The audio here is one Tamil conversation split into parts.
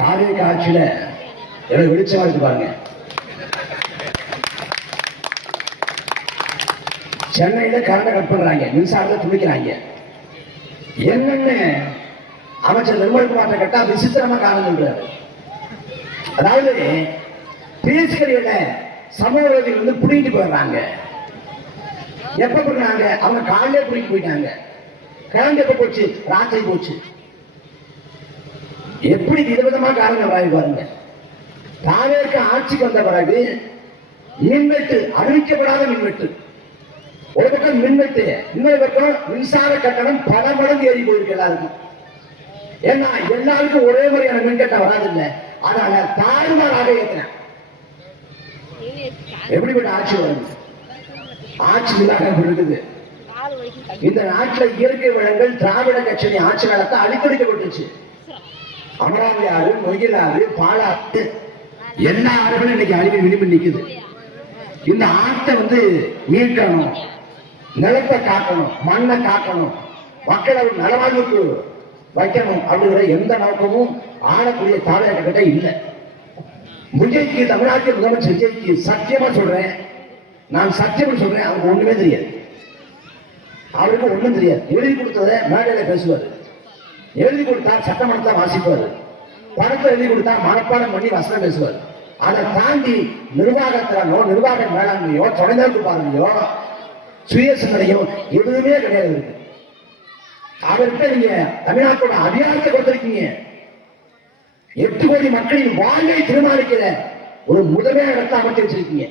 தாவேக ஆட்சியில எனக்கு வெளிச்சமா இருக்கு பாருங்க. சென்னையில கரண்ட கட் பண்றாங்க, மின்சாரத்தை துடிக்கிறாங்க. என்னன்னு அமைச்சர் நிர்மல்குமார் கேட்டா விசித்திரமா காரணம். அதாவது பேசுகிற சமூக விரோதிகள் வந்து புடிங்கிட்டு போயிடுறாங்க. எப்ப போனாங்க? அவங்க காலையிலே புடிங்கிட்டு போயிட்டாங்க. கரண்ட் எப்ப போச்சு? ராத்திரி போச்சு. எப்படி விதவிதமா காரணம் பாருங்க. தாவேக்கு ஆட்சிக்கு வந்த பிறகு மின்வெட்டு, அறிவிக்கப்படாத மின்வெட்டு, ஒரு பக்கம் மின்வெட்டு, இன்னொரு பக்கம் மின்சார கட்டணம் பல மடங்கு ஏறி போயிருக்கு எல்லாருக்கும். ஏன்னா எல்லாருக்கும் ஒரே முறையான மின்கட்டம் வராதில்லை, அதனால தாறுமாறாக ஏற்றின. எப்படிப்பட்ட ஆட்சி வரும்? ஆட்சி இருக்குது. இந்த நாட்டில் இயற்கை வளங்கள் திராவிட கட்சி ஆட்சி காலத்தை அழித்தொழிக்கப்பட்டுச்சு. அமராவதி ஆறு, மொயில் ஆறு, பாலாறு, எல்லா ஆறுகளும் இன்னைக்கு அழிவு விளிம்பு நிக்குது. இந்த ஆட்டை வந்து மீட்கணும், நிலத்தை காக்கணும், மண்ணை காக்கணும், மக்களை நலவாழ்வுக்கு வைக்கணும் அப்படிங்கிற எந்த நோக்கமும் ஆளக்கூடிய தாவேக கிட்ட இல்லை. விஜய்க்கு, தமிழ்நாட்டில் முதலமைச்சர் விஜய்க்கு சத்தியமா சொல்றேன், நான் சத்தியம் சொல்றேன், அவருக்கு ஒண்ணுமே தெரியாது. அவருக்கு ஒண்ணும் தெரியாது. எழுதி கொடுத்தத மேடையில பேசுவாரு, எழுதி கொடுத்தா சட்டமன்றத்தை வாசிப்பாரு, பணத்தை எழுதி கொடுத்தா மனப்பாடம் பண்ணி வசனம் பேசுவார். அதை தாண்டி நிர்வாகத்திலோ நிர்வாக மேலாண்மையோ தொலைநோக்கு பார்வையோ சுய சிந்தனையோ எதுவுமே கிடையாது இருக்கு. அவர்கிட்ட நீங்க தமிழ்நாட்டோட அதிகாரத்தை கொடுத்திருக்கீங்க. 8 கோடி மக்களின் வாழ்வை தீர்மானிக்கிற ஒரு முதன்மையான இடத்தை அமைச்சு வச்சிருக்கீங்க.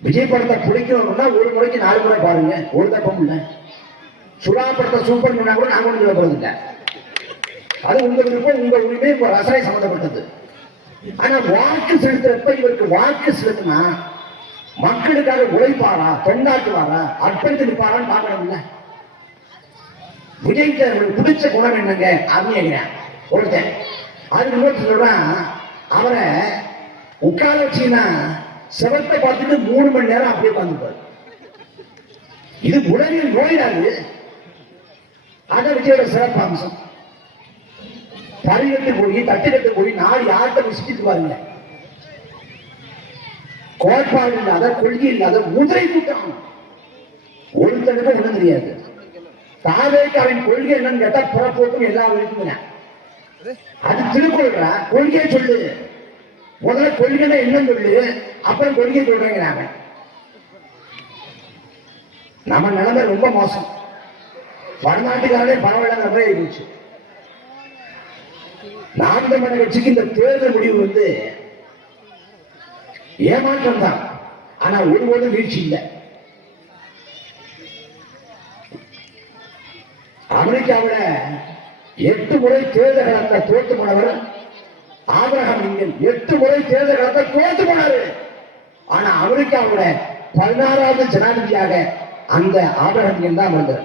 விஜய் படத்தை பிடிக்கணும்னா ஒரு முறைக்கு 4 முறை பாருங்க, ஒரு தப்பம் இல்லை. சுறா படத்தை சூப்பர் கூட நாங்க ஒன்று சொல்ல போறது இல்லை. அது உங்க விருப்பம், உங்க உரிமை, உங்க ரசனை சம்பந்தப்பட்டது. ஆனா வாக்கு செலுத்துறப்ப இவருக்கு வாக்கு செலுத்தினா மக்களுக்காக உழைப்பாரா, தொண்டாற்றுவாரா, அர்ப்பணித்து நிற்பாரான்னு பார்க்கணும்ல. விஜய் பிடிச்ச குணம் என்னங்க? அருமையா ஒருத்தன். அதுக்கு இன்னொரு சொல்றான், அவரை உட்கார வச்சீங்கன்னா செவத்தை பார்த்துட்டு 3 மணி நேரம் அப்படியே உட்காந்துப்பாரு. இது உலகில் நோயிடாது. அதை விஜயோட சிறப்பு அம்சம். பரிகட்டு போய் தட்டுக்கட்டு போய் நாடு யார்கிட்ட விசிட்டு பாருங்க. கோட்பாடு இல்லாத, கொள்கை இல்லாத முதலை கூட்டம். ஒருத்தனுக்கு ஒண்ணும் தெரியாது. தாவேக்காவின் கொள்கை என்னன்னு கேட்டா புறப்போக்கும் எல்லா இருக்குங்க. அது திருக்குறள். கொள்கையை சொல்லு, முதல்ல கொள்கை என்னன்னு சொல்லு, அப்புறம் கொள்கை சொல்றேங்கிறாங்க. நம்ம நிலைமை ரொம்ப மோசம். வடநாட்டுக்காரே பரவாயில்ல முறை ஆயிடுச்சு. நாம் தமிழர் கட்சிக்கு இந்த தேர்தல் முடிவு வந்து ஏமாற்றம் தான். ஆனா ஒருபோதும் வீழ்ச்சி இல்லை. அமெரிக்காவில 8 முறை தேர்தல் களத்தை தோற்று போனவர் ஆபிரகாம் லிங்கன். 8 முறை தேர்தல் களத்தை தோற்று போனாரு. ஆனா அமெரிக்காவோட 16வது ஜனாதிபதியாக அந்த ஆபிரகாம் லிங்கன் தான் வந்தார்.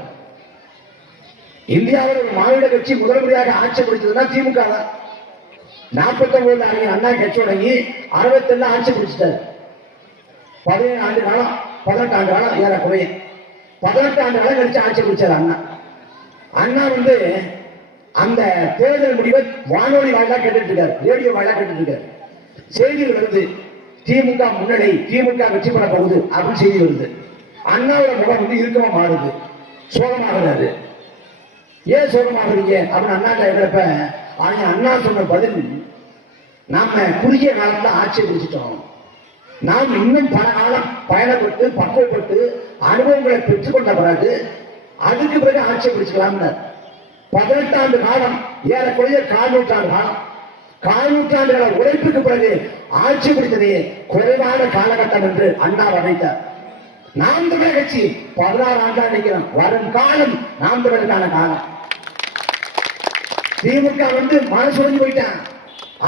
இந்தியாவில் ஒரு மாநில கட்சி முதல் முறையாக ஆட்சி பிடிச்சதுன்னா திமுக தான். 49 அறிஞர் அண்ணா கட்சி தொடங்கி 67 ஆட்சி பிடிச்சிட்டாரு. 17 ஆண்டு காலம், 18 ஆண்டு காலம் ஏறக்குறைய 18 ஆண்டு காலம் கழிச்சு ஆட்சி பிடிச்சாரு அண்ணா. அண்ணா வந்து அந்த தேர்தல் முடிவை வானொலி வாயிலா கேட்டுட்டு இருக்காரு, ரேடியோ வாயிலா கேட்டுட்டு இருக்காரு. செய்திகள் வருது, திமுக முன்னணி, திமுக வெற்றி பெற போகுது அப்படின்னு செய்தி வருது. அண்ணாவோட முகம் வந்து இறுக்கமா மாறுது, சோகமாகிறாரு. ஏன் சோகமாகறீங்க அப்படின்னு அண்ணா கேட்கிறப்ப அண்ணா சொன்ன பதில், நாம குறுகிய காலத்துல ஆட்சியை பிடிச்சிட்டோம், நாம் இன்னும் பல காலம் பயணப்பட்டு பக்குவப்பட்டு அனுபவங்களை பெற்றுக்கொண்ட பிறகு அதுக்கு பிறகு ஆட்சியை பிடிச்சுக்கலாம். 18 ஆண்டு காலம், ஏறக்குறைய 4 நூற்றாண்டு காலம், 4 நூற்றாண்டுகள உழைப்புக்கு பிறகு ஆட்சி பிடித்ததே குறைவான காலகட்டம் என்று அண்ணா வரைத்தார். நாம் தமிழர் கட்சி 16 ஆண்டா நிற்கிறோம். வரும் காலம் நாம் தமிழருக்கான காலம். திமுக வந்து மனசு ஒழிஞ்சு போயிட்டான்,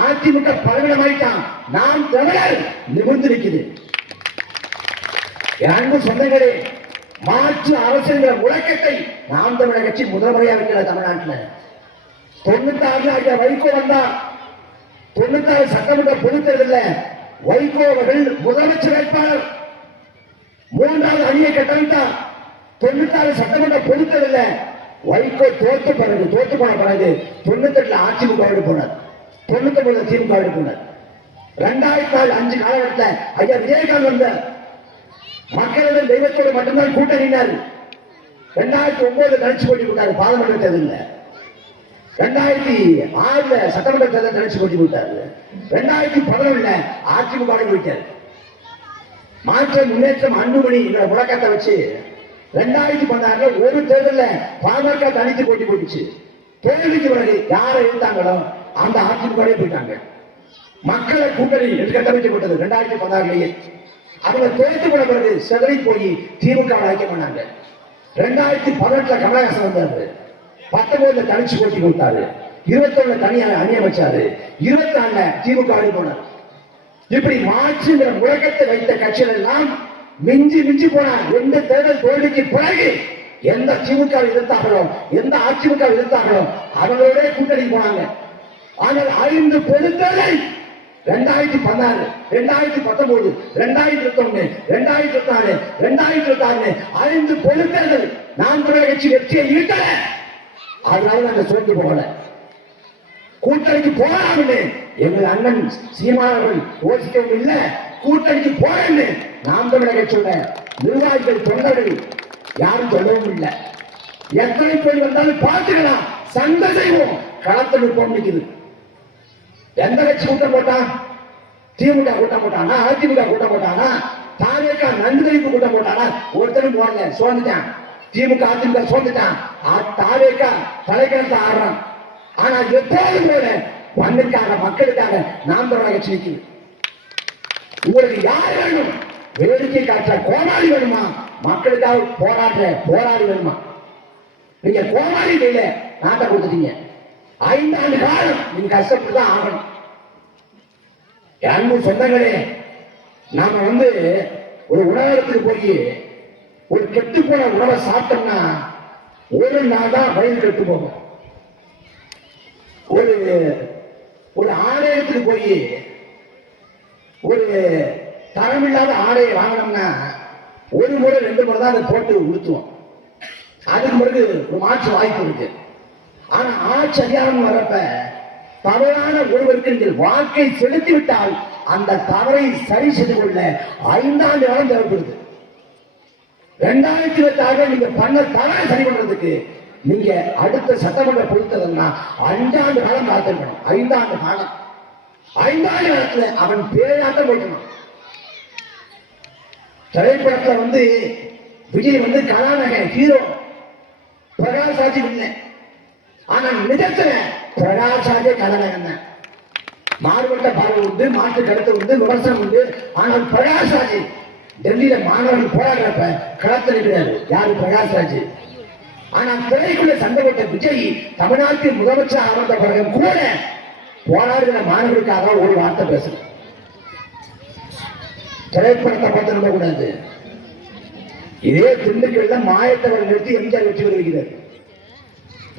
அதிமுக பலவீனமாயிட்டான். நாம் தமிழர் நிமிர்ந்து நிற்குது. அன்பு சொந்தங்களே, மாற்று அரசியல் முழக்கத்தை நாம் தமிழர் கட்சி முதல் முறையா வைக்கல தமிழ்நாட்டில். 96 வைகோ வந்தார். 96 சட்டமன்ற பொதுத் தேர்தலில் வைகோ அவர்கள் முதலமைச்சர் வேட்பாளர். 3வது அணியை கட்டமைத்தார். 96 சட்டமன்ற பொதுத் தேர்தலில் வைகோ தோற்று போன பிறகு 98 அதிமுக போனார். 99 திமுக உறுப்பினர். 2005 காலகட்டத்தில் ஐயா விஜயகாந்த் வந்த மக்களிடம் தெய்வத்தோடு மட்டும்தான் கூட்டணினார். 2009 கழிச்சு போட்டி போட்டாரு பாராளுமன்ற தேர்தலில். 2006 சட்டமன்ற தேர்தல் கழிச்சு போட்டி போட்டாரு. 2011 அதிமுக போயிட்டாரு. மாற்றம் முன்னேற்றம் அன்புமணி என்ற முழக்கத்தை வச்சு 2016 ஒரு தேர்தலில் பாமக தனித்து போட்டி போட்டுச்சு. தோல்விக்கு பிறகு யாரை இருந்தாங்களோ அந்த அதிமுக போயிட்டாங்க. மக்களை கூட்டணி என்று கட்டமைக்கப்பட்டது 2016. அவங்க தோற்று போன பிறகு சிதறி போய் திமுக ஐக்கிய பண்ணாங்க. 2018 கமலஹாசன் வந்தாரு. 19 தனிச்சு போட்டி போட்டாரு. 21 தனியாக அணி அமைச்சாரு. 24 திமுக போனார். இப்படி மாற்றுங்கிற முழக்கத்தை வைத்த கட்சிகள் எல்லாம் மிஞ்சி மிஞ்சி போனார். எந்த தேர்தல் தோல்விக்கு பிறகு எந்த திமுக எதிர்த்தார்களோ எந்த அதிமுக எதிர்த்தார்களோ அவங்களோட கூட்டணி போனாங்க. ஆனால் 5 பொதுத்தேர்தல் 2016, 2019, 2021, 2024, 2026 5 பொதுத்தேர்தல் நாம் தமிழர் கட்சி வெற்றியை ஈட்டல. அதனால நாங்க சோர்ந்து போகல. கூட்டணிக்கு போறாங்க எங்கள் அண்ணன் சீமானவர்கள் யோசிக்கவும் இல்லை. கூட்டணிக்கு போறேன்னு நாம் தமிழர் கட்சியோட நிர்வாகிகள் தொண்டர்கள் யாரும் சொல்லவும் இல்லை. எத்தனை பேர் வந்தாலும் பார்த்துக்கலாம், சண்டை செய்வோம், களத்தில் நிற்போம். நிற்குது. எந்த கட்சி கூட்டம் போட்டான்? திமுக கூட்டம் போட்டானா? அதிமுக கூட்டம் போட்டானா? தாவேக்கா நன்றிப்பு கூட்டம் போட்டானா? ஒருத்தரும் போடல, சோர்ந்துட்டான். திமுக அதிமுக சோர்ந்துட்டான். தாவேக்கா தலைக்கணத்தை ஆடுறான். ஆனா எப்போதும் போல மண்ணுக்காக மக்களுக்காக நாம் தமிழர் கட்சி நிற்குது. உங்களுக்கு யார் வேணும்? வேடிக்கை காட்டுற கோமாளி வேணுமா? மக்களுக்காக போராடுற போராடி வேணுமா? நீங்க கோமாளி கையில நாட்டை கொடுத்துட்டீங்க. 5 ஆண்டு காலம் நீங்க கஷ்டப்பட்டுதான் ஆகணும். அன்பு சொந்தங்களே, நாம ஒரு உணவகத்துக்கு போய் ஒரு கெட்டு போன உணவை சாப்பிட்டோம்னா ஒரு நாள் தான் வயிறு கெட்டு போகும். ஒரு ஆலயத்துக்கு போய் ஒரு தரமில்லாத ஆடையை வாங்கினோம்னா ஒரு முறை 2 முறை தான் அதை போட்டு உடுத்துவோம். அதுக்கு பிறகு ஒரு மாற்று வாய்ப்பு இருக்கு. ஆனா ஆட்சி அதிகாரம் வரப்ப தவறான ஒருவருக்கு நீங்கள் வாக்கை செலுத்தி விட்டால் அந்த தவறை சரி செய்து கொள்ள 5 ஆண்டு காலம் தேவைப்படுது. 2026 நீங்க பண்ண தவறை சரி பண்றதுக்கு நீங்க அடுத்த சட்டமன்ற பொறுத்ததுன்னா 5 ஆண்டு காலம் காத்திருக்கணும். 5 ஆண்டு காலம். 5 ஆண்டு காலத்துல அவன் பேராட்டம் போய்க்கணும். திரைப்படத்துல விஜய் கதாநாயகன் ஹீரோ பிரகாஷ் இல்லை. ஆனா நிஜத்துல பிரகாஷாஜே கதாநாயகன் தான். மாறுபட்ட பார்வை உண்டு, மாற்று கருத்து உண்டு, விமர்சனம் உண்டு. ஆனால் பிரகாஷ்ராஜ் டெல்லியில மாணவர்கள் போராடுறப்ப களத்தில் இருக்கிறாரு. யாரு? பிரகாஷ்ராஜ். ஆனா திரைக்குள்ள சண்டைப்பட்ட விஜய் தமிழ்நாட்டில் முதலமைச்சர் அமர்ந்த பிறகு கூட போராடுகிற மாணவர்களுக்காக ஒரு வார்த்தை பேசணும். திரைப்படத்தை பார்த்து நம்ப கூடாது. இதே திண்டுக்கல்ல மாயத்தவர் நிறுத்தி எம்ஜிஆர் வெற்றி பெறுகிறார்.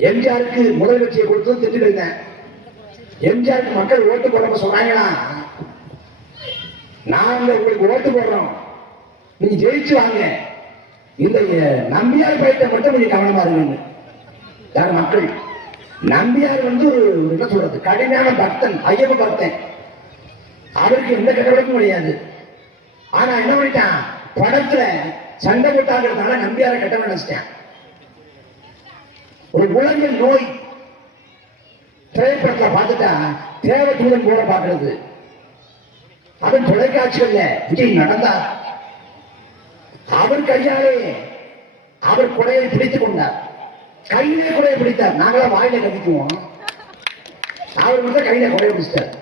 எம்ஜிஆருக்கு முதல் வெற்றியை கொடுத்து திண்டுக்கல் தான். எம்ஜிஆருக்கு மக்கள் ஓட்டு போடுறப்ப சொன்னாங்களா, நாங்க உங்களுக்கு ஓட்டு போடுறோம், நீங்க ஜெயிச்சு வாங்க, இந்த நம்பியார் பயத்தை மட்டும் நீங்க கவனமா இருங்க. யார்? மக்கள். நம்பியார் ஒரு என்ன சொல்றது, கடுமையான பக்தன், ஐயப்ப பக்தன். அவருக்கு எந்த கட்டடமும் கிடையாது. ஆனா என்ன பண்ணிட்டான், படத்துல சண்டை போட்டாங்கிறதுனால நம்பியார கட்டணம் நினைச்சிட்டான். ஒரு உலகில் நோய் திரைப்படத்துல பார்த்துட்டா தேவதூதன் கூட பார்க்கிறது. அதன் தொலைக்காட்சிகள்ல விஜய் நடந்தார். அவர் கையாலே அவர் குடையை பிடித்துக் கொண்டார். கையிலே குடையை பிடித்தார். நாங்களாம் வாயில கதிக்குவோம். அவர் கையில குடையை பிடிச்சார்.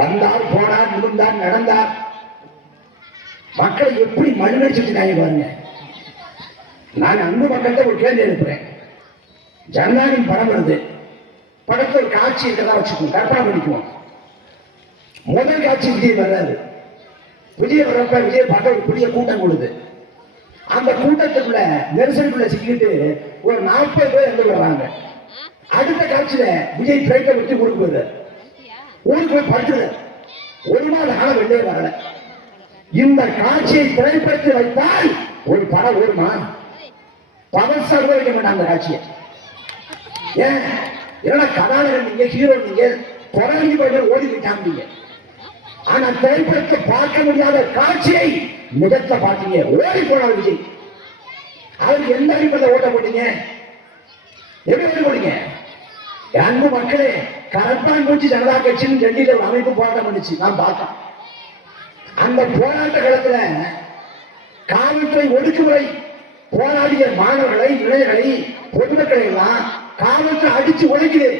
வந்தார், போனார், நிமிர்ந்தார், நடந்தார். மக்களை எப்படி மண்ணடிச்சுட்டாங்க பாருங்க. நான் அன்பு மக்கள்கிட்ட ஒரு கேள்வி எழுப்புறேன். ஜனநாயகம் படம் வருது. படத்துல ஒரு காட்சி இருக்கதான் வச்சுக்கோங்க, கற்பனை பண்ணிக்குவோம். முதல் காட்சி விஜய் வர்றாரு. விஜய் வர்றப்ப விஜய் பார்க்க ஒரு பெரிய கூட்டம் கொடுது. அந்த கூட்டத்துக்குள்ள நெரிசலுக்குள்ள சிக்கிட்டு ஒரு 40 பேர் இறந்து வர்றாங்க. அடுத்த காட்சியில விஜய் பிளைட்டை விட்டு ஊருக்கு போயிடுறாரு. ஊருக்கு போய் படுத்துறாரு. ஒரு நாள் காலம் வெளியே வரல. இந்த காட்சியை திரைப்படத்தில் வைத்தால் ஒரு படம் ஓடுமா? பவர் சார் வைக்க மாட்டாங்க காட்சியை. ஏன்? ஏன்னா கதாநாயகன் நீங்க, ஹீரோ நீங்க, குறைஞ்சி போய் ஓடி போயிட்டாங்க. ஆனா திரைப்படத்தை பார்க்க முடியாத காட்சியை நிஜத்தை பார்த்தீங்க. ஓடி போனார் விஜய். அவருக்கு எந்த அடிப்படையில் ஓட்ட போட்டீங்க? எப்படி ஓட்ட போட்டீங்க? அன்பு மக்களே, கரப்பான்பூச்சி ஜனதா கட்சின்னு டெல்லியில ஒரு அமைப்பு போராட்டம் பண்ணுச்சு. நான் பார்த்தேன். அந்த போராட்ட காலத்துல காவல்துறை ஒடுக்குமுறை போராடிய மாணவர்களை, இளைஞர்களை, பொதுமக்களை எல்லாம் காவல்துறை அடிச்சு உழைக்குது.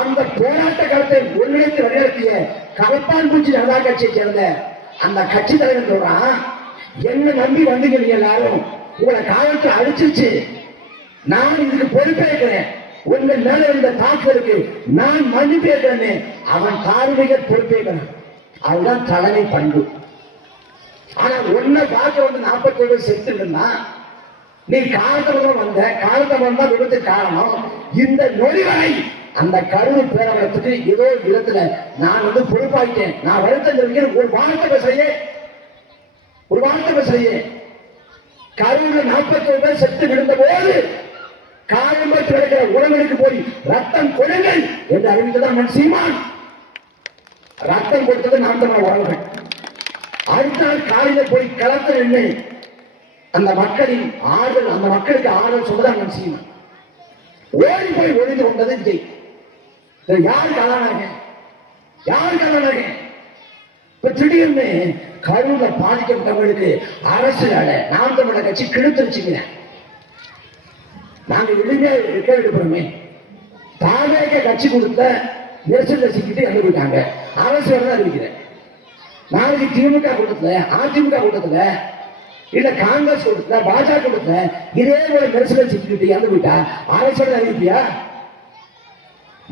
அந்த போராட்ட காலத்தை ஒருங்கிணைத்து வழிநடத்திய கரப்பான்பூச்சி ஜனதா கட்சியை சேர்ந்த அந்த கட்சி தலைவர் சொல்றான், என்ன நம்பி வந்தீங்க நீங்க எல்லாரும், உங்களை காவல்துறை அடிச்சிருச்சு, நான் இதுக்கு பொறுப்பேற்கிறேன், உங்க மேல இருந்த தாக்குதலுக்கு நான் மன்னிப்பேற்கிறேன். அவன் தார்மீக பொறுப்பேற்கிறான். அதுதான் தலைமை பண்பு. ஆனா ஒன்ன பார்க்க வந்து 47 செத்து இருந்தா, நீ காலத்தவரம் வந்த காலத்தவரம் தான் விபத்து காரணம். இந்த நொடிவரை அந்த கரூர் பேரவரத்துக்கு ஏதோ விதத்துல நான் வந்து பொறுப்பாயிட்டேன், நான் வருத்தம் தெரிவிக்கிறேன். ஒரு வார்த்தை பேசுறையே. கரூர்ல 47 பேர் செத்து விழுந்த போது காயம்பட்டு கிடைக்கிற உறவுகளுக்கு போய் ரத்தம் கொடுங்கள் என்று அறிவித்ததான் சீமான். ரத்தம் கொடுத்தது நாம் தான் உறவுகள். அடுத்த நாள் காலையில போய் களத்தில் நின்று அந்த மக்களின் ஆறுதல், அந்த மக்களுக்கு ஆறுதல் சொல்லுதான் சீமான். ஓடி போய் ஒழிந்து கொண்டது விஜய். யாரு கலானாங்க? இப்ப திடீர்னு கரூர்ல பாதிக்கப்பட்டவங்களுக்கு அரசு நாம் தமிழர் கட்சி கிழித்துருச்சுங்க. நாங்க எளிமையா இருக்க விடுபடுமே. தாவேக கட்சி கொடுத்த நெரிசல் சிக்கிட்டு இறந்து போயிட்டாங்க. அரசு தான் அறிவிக்கிறேன். நாளைக்கு திமுக கூட்டத்துல, அதிமுக கூட்டத்துல, இல்ல காங்கிரஸ் கூட்டத்துல, பாஜக கூட்டத்துல இதே ஒரு நெரிசல் சிக்கிட்டு இறந்து போயிட்டா அரசோட அறிவிப்பியா?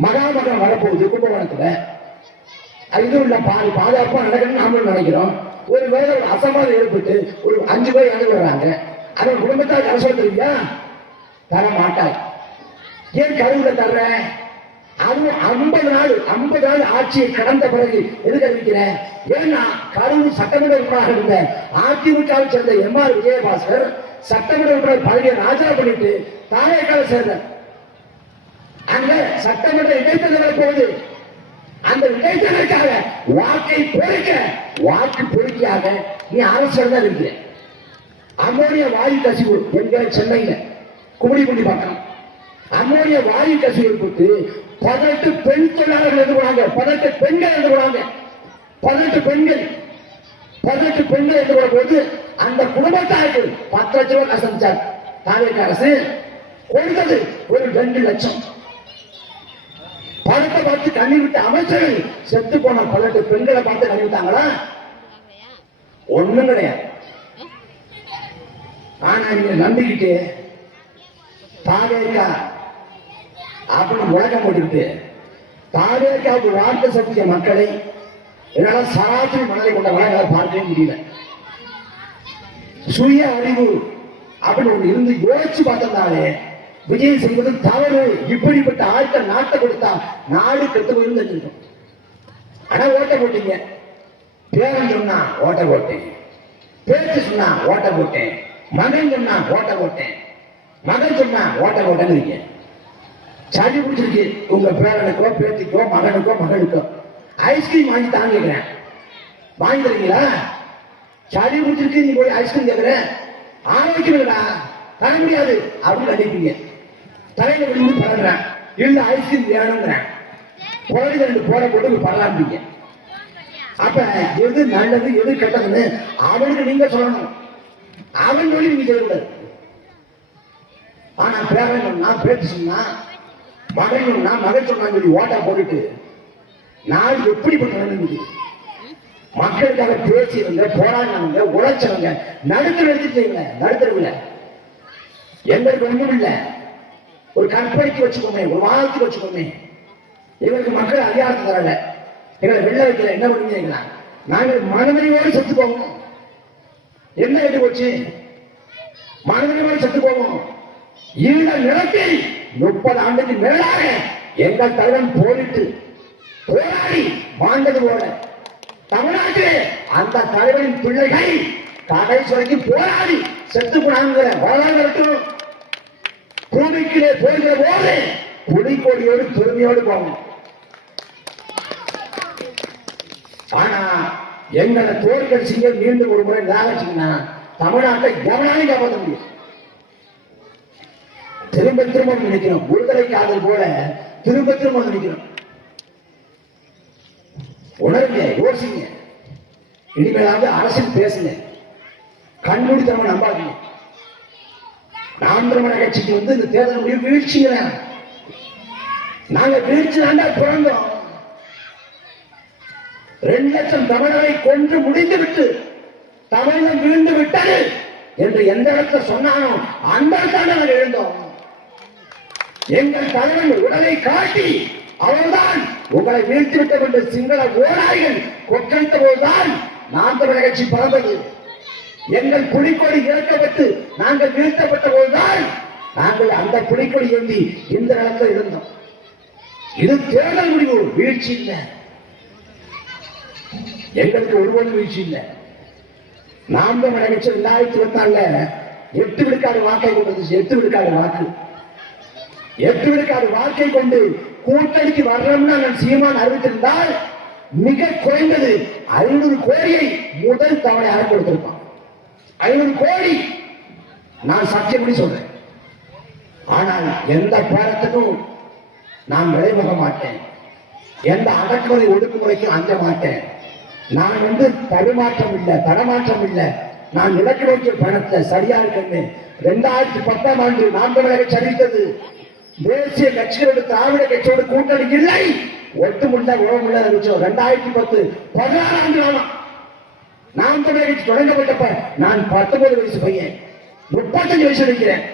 மகாமகம் வரப்போகுது கும்பகோணத்துல. இதுவும் இல்ல பாதுகாப்பா நடக்கணும்னு நாமளும் நினைக்கிறோம். ஒரு வேலை ஒரு அசம்பாதம் ஏற்பட்டு ஒரு 5 பேர் இறந்து வர்றாங்க. அவன் குடும்பத்தால் அரசு தெரியா? தர மாட்டார். ஏன் கருவில தர்ற? அதுவும் 50 நாள் ஆட்சியை கடந்த பிறகு எதுக்கு அறிவிக்கிறேன்? ஏன்னா கரூர் சட்டமன்ற உறுப்பினராக இருந்த அதிமுகவை சேர்ந்த எம்.ஆர். விஜயபாஸ்கர் சட்டமன்ற உறுப்பினர் பதவியை ராஜா பண்ணிட்டு தாயக்கால சேர்ந்த அங்க சட்டமன்ற இடைத்தேர்தல் போகுது. அந்த இடைத்தேர்தலுக்காக வாக்கு பொறுக்கியாக நீ அரசு தான் இருக்கிற. அமோனிய வாயு கசிவு எங்க சென்னையில கும்மிடிப்பூண்டி பக்கம் அமோனிய வாயு கசிவு ஏற்பட்டு 18 பெண் தொழிலாளர்கள் இருந்து போனாங்க. 18 பெண்கள் இருந்து போனாங்க. 18 பெண்கள் இருந்து போன போது அந்த குடும்பத்தாருக்கு 10 லட்சம் ரூபாய் கஷ்டமிச்சார். தாவேக அரசு கொடுத்தது ஒரு 2 லட்சம். பணத்தை பார்த்து கண்ணீர் விட்ட அமைச்சர்கள் செத்து போன 18 பெண்களை பார்த்து கண்ணீர் விட்டாங்களா? ஒண்ணும் கிடையாது. ஆனா நீங்க நம்பிக்கிட்டு தாவேக அப்படின்னு முழக்கம் போட்டுக்கிட்டு தாவேகாவுக்கு வார்த்தை சத்திய மக்களை என்னால சராசரி மனதை கொண்டவங்களை பார்க்கவே முடியல. சுய அறிவு அப்படின்னு ஒண்ணு இருந்து யோசிச்சு பார்த்ததாலே விஜய் செய்வது தவறு, இப்படிப்பட்ட ஆட்கள் நாட்டை கொடுத்தா நாடு கெட்டு போயிருந்து தெரிஞ்சிருக்கும். ஆனா ஓட்ட போட்டீங்க. பேரன் சொன்னா ஓட்ட போட்டேன், பேச்சு சொன்னா ஓட்ட போட்டேன், மகன் சொன்னா ஓட்ட போட்டேன், மகன் சொன்னா ஓட்ட போட்டேன்னு சளி பிடிச்சிருக்கு உங்க பேரனுக்கோ பேத்திக்கோ மகனுக்கோ மகளுக்கோ. ஐஸ்கிரீம் வாங்கி தாங்க கேட்கிறேன், வாங்கி தரீங்களா? சளி பிடிச்சிருக்கு நீ போய் ஐஸ்கிரீம் கேட்கிறேன், ஆரோக்கியங்களா தர முடியாது அப்படின்னு நினைப்பீங்க. தலையில விழுந்து பழகிறேன், இல்ல ஐஸ்கிரீம் வேணுங்கிறேன், குழந்தை 2 போட போட்டு பரவாயில்லைங்க. அப்ப எது நல்லது எது கெட்டதுன்னு அவனுக்கு நீங்க சொல்லணும். அவன் சொல்லி நீங்க செய்யக்கூடாது. ஆனா பேரன் சொன்னா பேச்சு சொன்னா மகன் சொன்னா மகன் சொன்னான்னு சொல்லி ஓட்டா போட்டுட்டு நாடு எப்படிப்பட்ட நடந்தது? மக்களுக்காக பேசியவங்க, போராடினவங்க, உழைச்சவங்க நடுத்தர எடுத்துட்டீங்க. நடுத்தரவுல எங்களுக்கு ஒண்ணும் இல்லை. ஒரு கற்பனைக்கு வச்சுக்கோமே, ஒரு வாரத்துக்கு வச்சுக்கோமே. எங்களுக்கு மக்கள் அதிகாரத்தை தரல, எங்களை வெள்ள வைக்கல. என்ன பண்ணுவீங்களா? நாங்கள் மனதினோடு செத்து போவோம். என்ன கேட்டு போச்சு? மனதினோடு செத்து போவோம். இந்த நிலத்தில் 30 ஆண்டுக்கு மேலாக எங்கள் தலைவன் போரிட்டு போராடி வாழ்ந்தது போல தமிழ்நாட்டிலே அந்த தலைவனின் பிள்ளைகள் கடைசி வரைக்கும் போராடி செத்து போனாங்க. வரலாறு பூமிக்கிலே போகிற போது புலிக்கொடியோடு பெருமையோடு போகணும். ஆனா எங்களை தோற்கடிச்சிங்க மீண்டும் ஒரு முறை நிராகரிச்சீங்கன்னா தமிழ்நாட்டை எவனாலும் காப்பாற்ற முடியும். திரும்ப திரும்ப நினைக்கிறோம், விடுதலை காதல் போல திரும்ப திரும்ப நினைக்கிறோம். உணர்ங்க, யோசிங்க, இனிமேலாவது அரசியல் பேசுங்க, கண்மூடித்தனமா நம்பாதீங்க. நாம் தமிழர் கட்சிக்கு இந்த தேர்தல் முடிவு வீழ்ச்சிங்க. நாங்க வீழ்ச்சி தாண்டா பிறந்தோம். 2 லட்சம் தமிழரை கொன்று முடிந்து விட்டு தமிழகம் வீழ்ந்து விட்டது என்று எந்த இடத்துல சொன்னானோ அந்த இடத்துல நாங்கள் எழுந்தோம். எங்கள் தலைவன் உடலை காட்டி அவர்தான் உங்களை வீழ்த்தி விட்டோம் என்று சிங்கள ஓநாய்கள் கொற்றளித்த போதுதான் நாம் தமிழர் கட்சி பிறந்தது. எங்கள் புலிக்கொடி இறக்கப்பட்டு நாங்கள் வீழ்த்தப்பட்ட போதுதான் நாங்கள் அந்த புலிக்கொடி ஏந்தி இந்த இடத்துல இருந்தோம். இது தேர்தல் முடிவு, வீழ்ச்சி இல்லை. எங்களுக்கு ஒருபோதும் வீழ்ச்சி இல்லை. நாம் தமிழர் கட்சி 2024 8 விழுக்காடு வாக்கை கொண்டது. 8 விழுக்காடு வாக்கு, 8 விழுக்காடு வாக்கை கொண்டு கூட்டணிக்கு வரணும்னு நாங்கள் சீமான் அறிவித்திருந்தால் மிக குறைந்தது 500 கோடியை முதல் தவணையாக கொடுத்திருப்பான். 500 கோடி நான் சத்தியப்படி சொல்றேன். ஆனால் எந்த போராட்டத்துக்கும் நான் விளைவுக மாட்டேன். எந்த அடக்குமுறை ஒடுக்குமுறைக்கும் அஞ்ச மாட்டேன். நான் தடுமாற்றம் இல்லை, தடமாற்றம் இல்லை. நான் இலக்கு நோக்கிய பணத்தை சரியா இருக்கேன். 2010ஆம் ஆண்டு நாம் தமிழரை சரித்தது தேசிய கட்சிகளோடு திராவிட கட்சியோடு கூட்டணி இல்லை, ஒட்டுமுள்ள உறவுமுள்ள இருந்துச்சோம். 2010 16 ஆண்டு காலம் நாம் தமிழர் கட்சி தொடங்கப்பட்டப்ப நான் 19 வயசு பையன், 35 வயசு இருக்கிறேன்.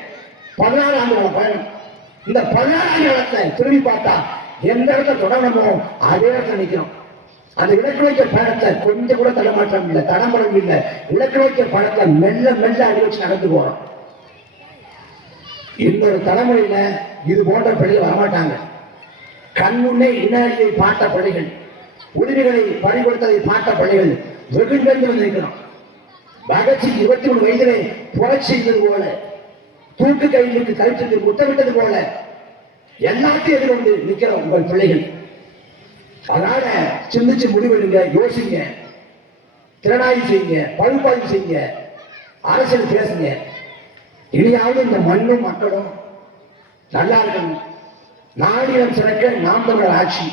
16 ஆண்டு கால பயணம். இந்த 16 ஆண்டு காலத்தை திரும்பி பார்த்தா எந்த இடத்துல தொடங்கணுமோ அதே இடத்துல நிற்கிறோம். அந்த இலக்கு நோக்கிய பயணத்தை கொஞ்சம் கூட தடமாற்றம் இல்லை, தடமரம் இல்லை. இலக்கு நோக்கிய பயணத்தை மெல்ல மெல்ல அடி வச்சு நடந்து போறோம். இன்னொரு தலைமுறையில இது போன்ற பள்ளிகள் வரமாட்டாங்க. கண்முன்னே இனஅழிவை பார்த்த பள்ளிகள், உரிமைகளை பறிகொடுத்ததை பார்த்த பள்ளிகள் வெகு வந்து நிற்கிறோம். பகத்சிங் 23 வயதிலே புரட்சி செய்தது போல, தூக்கு கையிலுக்கு கருத்துக்கு முத்தமிட்டது போல எல்லாத்தையும் எதிர்கொண்டு நிற்கிற உங்கள் பிள்ளைகள். அதனால சிந்திச்சு முடிவெடுங்க, யோசிங்க, திறனாய்வு செய்யுங்க, பகுப்பாய்வு செய்யுங்க, அரசியல் பேசுங்க. இனியாவது இந்த மண்ணும் மக்களும் நல்லா இருக்கணும். நாடினம் சிறக்க நாம் தமிழர் ஆட்சி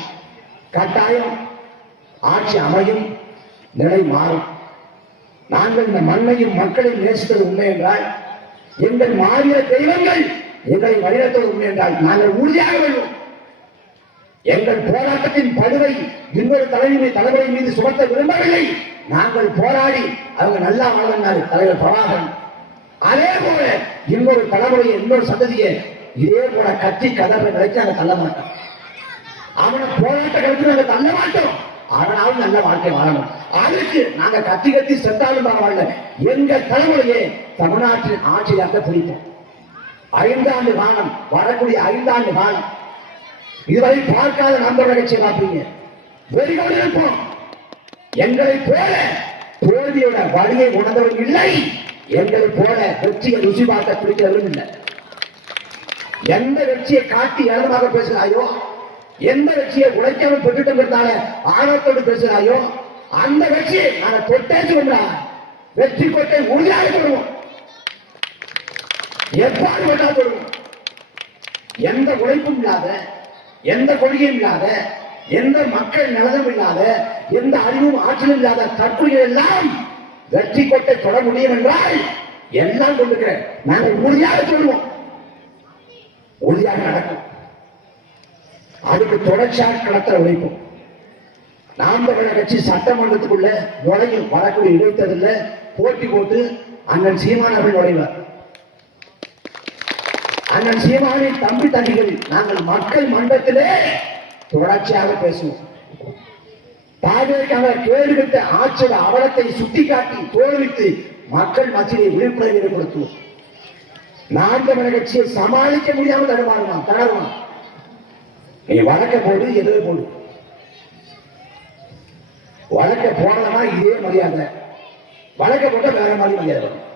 கட்டாயம் ஆட்சி அமையும், நிலை மாறும். நாங்கள் இந்த மண்ணையும் மக்களையும் நேசித்தது உண்மை என்றால், எங்கள் மாறிய தெய்வங்கள் எங்களை வழிநடத்துவது உண்மை என்றால் நாங்கள் உறுதியாக வெல்வோம். எங்கள் போராட்டத்தின் படுவை இன்னொரு தலைமுறை மீது சுமத்த விரும்பவில்லை. நாங்கள் போராடி அவங்க நல்லா வாழ்ந்தாரு தலைவர் பிரபாகரன். அதே போல இன்னொரு தலைமுறையை, இன்னொரு சந்ததியை இதே போல கத்தி கதற நினைச்சு நாங்கள் தள்ள மாட்டோம். அவனை போராட்ட கருத்து நாங்கள் தள்ள மாட்டோம். அவனாலும் நல்ல வாழ்க்கை வாழணும். அதுக்கு நாங்க கத்தி கத்தி செத்தாலும் பரவாயில்ல, எங்க தலைமுறையை தமிழ்நாட்டின் ஆட்சியாக பிடிப்போம். 5 ஆண்டு காலம், வரக்கூடிய 5 ஆண்டு காலம் இதுவரை பார்க்காத நண்பர்கள் கட்சியை பார்ப்பீங்க. வெறிகோடு இருப்போம். எங்களை போல தோல்வியோட வழியை உணர்ந்தவர்கள் இல்லை. எங்களை போல வெற்றியை ருசி பார்க்க பிடிக்கிறவரும் இல்லை. எந்த வெற்றியை காட்டி ஏளனமாக பேசுகிறாயோ, எந்த வெற்றியை உழைக்காமல் பெற்றுட்டோங்கிறதால ஆணவத்தோடு பேசுகிறாயோ, அந்த வெற்றியை நாங்கள் தொட்டே சொல்றோம். வெற்றி கொட்டை உறுதியாக சொல்லுவோம். எவ்வாறு வேண்டாம் சொல்லுவோம். எந்த உழைப்பும் இல்லாத, எந்த கொள்கையும் இல்லாத, எந்த மக்கள் நலனும் இல்லாத, எந்த அறிவும் ஆற்றலும் இல்லாத தற்கொலைகள் எல்லாம் வெற்றி கொட்டை தொட முடியும் என்றால் எல்லாம் கொண்டுக்கிற நாங்கள் உறுதியாக சொல்லுவோம். உறுதியாக நடக்கும். அதுக்கு தொடர்ச்சியாக கடத்தல உழைப்போம். நாம் தமிழர் கட்சி சட்டமன்றத்துக்குள்ள நுழையும் வரக்கூடிய இடைத்தேர்தலில் போட்டி போட்டு அண்ணன் சீமான் அவர்கள் நுழைவார். அண்ணன் சீமானின் தம்பி தம்பிகள் நாங்கள் மக்கள் மன்றத்திலே தொடர்ச்சியாக பேசுவோம். தாவேக்காக கேடுவிட்ட ஆட்சியோட அவலத்தை சுட்டிக்காட்டி தோல்வித்து மக்கள் மத்தியிலே விழிப்புணர்வு ஏற்படுத்துவோம். நாம் தமிழர் கட்சியை சமாளிக்க முடியாமல் தடுமாறுவான். நீ வழக்க போடு, எதிரே போடு. வழக்க போனதா இதே மரியாதை, வழக்க போட்ட வேற மாதிரி மரியாதை வரும்.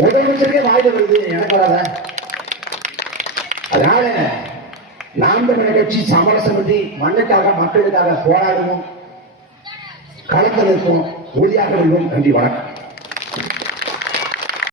முதலமைச்சருக்கே வாய்ப்பு வருது, எனக்கு வராத. அதனால நாம் தமிழர் கட்சி சமரசம் பண்ணி மண்ணுக்காக மக்களுக்காக போராடுவோம். களத்தில் இருப்போம், உறுதியாக வெல்வோம். நன்றி, வணக்கம்.